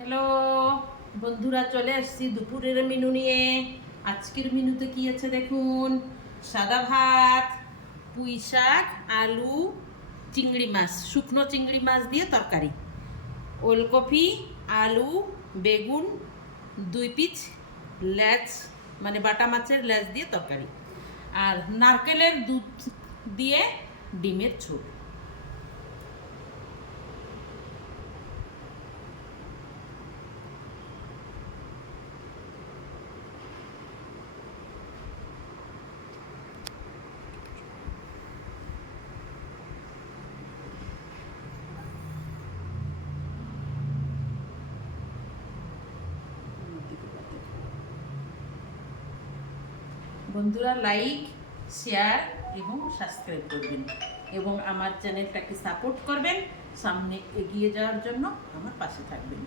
Hello বন্ধুরা, চলে এসেছি দুপুরের মেনু নিয়ে। আজকের মেনুতে কি আছে দেখুন। সাদা ভাত, পুঁই শাক, আলু, চিংড়ি মাছ, শুকনো চিংড়ি মাছ দিয়ে তরকারি, ওলকপি, আলু, বেগুন, 2 পিস লেজ মানে বাটা মাছের লেজ দিয়ে তরকারি, আর নারকেলের দুধ দিয়ে ডিমের ঝোল। বন্ধুরা, লাইক, শেয়ার এবং সাবস্ক্রাইব করবেন এবং আমার চ্যানেলটাকে সাপোর্ট করবেন। সামনে এগিয়ে যাওয়ার জন্য আমার পাশে থাকবেন।